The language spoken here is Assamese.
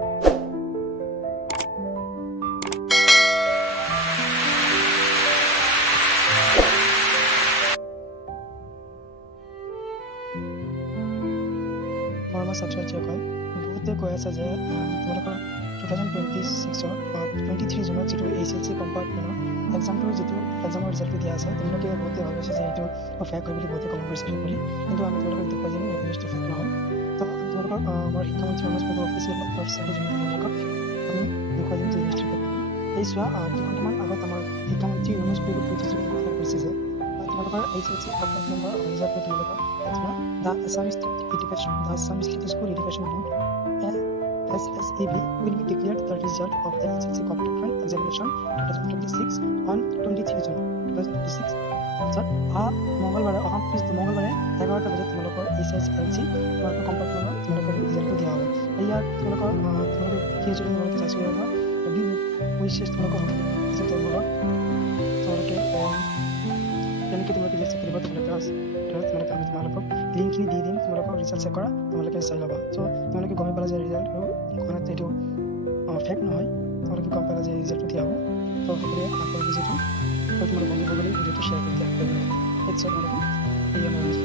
মৰমৰ ছাত্ৰ-ছাত্ৰীসকল, বহুতে কৈ আছে যে তোমালোকৰ 2026 23 জুনত যিটো HSC কম্পাৰ্টমেণ্টৰ এক্সামৰ ৰিজাল্টটো দিয়া আছে, তোমালোকে বহুতে ভাবিছে যে এইটো ফেক হয় বুলি বহুতে কমেণ্ট কৰিছে বুলি, কিন্তু আমি তোমালোকক দেখুৱাই দিম এই নিউজটো ফেক নহয়। তো তোমালোকক আমাৰ শিক্ষামন্ত্ৰী মনোজ পেগুৰ অফিচিয়েলি তোমালোকক আমি দেখুৱাই দিম যে এই নিউজটো ফেক। এই চোৱা, দুঘণ্টামান আগত আমাৰ শিক্ষামন্ত্ৰী মনোজ পেগুৰ প্ৰতিযোগী ঘোষণা কৰিছে যে তোমালোকৰ HSC কম্পাৰ্টমেণ্টৰ ৰিজাল্টটো তোমালোকৰ The Assam State School Education Board SSEB will be declared the result of the HSC compartment examination 2026 on 23 June 2026. মঙ্গলবাৰে 11টা বজাত তোমালোকৰ HSLC তোমালোকৰ কম্পাৰ্টমেণ্টৰ তোমালোকৰ ৰিজাল্টটো দিয়া হ'ব। ইয়াত তোমালোকে যদি তোমালোকে চাইছোঁ উইচেছ তোমালোকৰ যে তোমালোকে তেনেকৈ তোমালোকে ৰিচাৰ্চ কৰিব। তোমালোকে আমি তোমালোকক লিংকখিনি দি দিম, তোমালোকক ৰিচাৰ্চ চেক কৰা, তোমালোকে চাই ল'বা। চ' তোমালোকে গমে পালা যে ৰিজাল্টটো এইটো ফেক নহয়, তোমালোকে গম পালা যে ৰিজাল্টটো দিয়া হ'ব। ত' সকলোৱে আগৰ ভিডিঅ'টো তোমালোকে বন্ধু বুলি ভিডিঅ'টো শ্বেয়াৰ কৰি দিয়া। তোমালোকে এই আমাৰ নিউজ